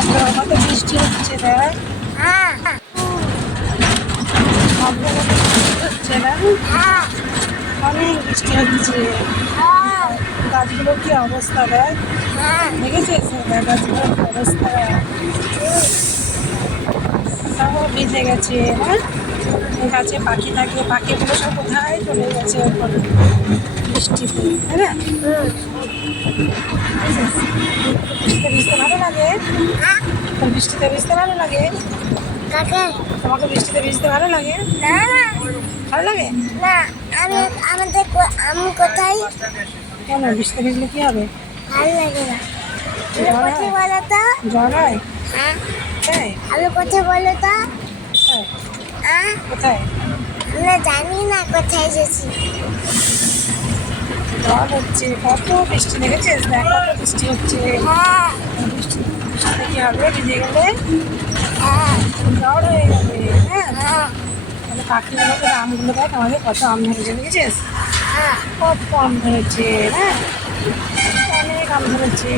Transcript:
বৃষ্টি হচ্ছে দেখ হ্যাঁ। হচ্ছে না হ্যাঁ অনেক বৃষ্টি হচ্ছে হ্যাঁ গাছগুলোর কি অবস্থা দেখ হ্যাঁ দেখেছিস দেখ গাছগুলোর অবস্থা সব ভিজে গেছে হ্যাঁ গাছে পাখি থাকে পাখিগুলো সব কোথায় চলে গেছে বৃষ্টিতে না বৃষ্টিতে ভিজতে ভালো লাগে? তোর বৃষ্টিতে ভিজতে ভালো লাগে? তোমাকে বৃষ্টিতে ভিজতে ভালো লাগে? না ভালো লাগে? না আমি আমাদের আমি কোথায়? কেন বৃষ্টিতে ভিজলে কি হবে? ভালো লাগে না। কোথায়? বলো তো। জ্বর হয়? হ্যাঁ। আমি কোথায় বলো তো। হ্যাঁ। কোথায়? আমরা জানি না কোথায় এসেছি। জ্বর হচ্ছে কত বৃষ্টি লেগেছে দেখ বৃষ্টি হচ্ছে হ্যাঁ বৃষ্টি হবে ভিজে গেলে হ্যাঁ জ্বর হয়ে যাবে হ্যাঁ হ্যাঁ তাহলে পাখিগুলোকে আমগুলো দেখ আমাদের কত আম ধরেছে দেখেছিস হ্যাঁ কত আম ধরেছে হ্যাঁ অনেক আম ধরেছে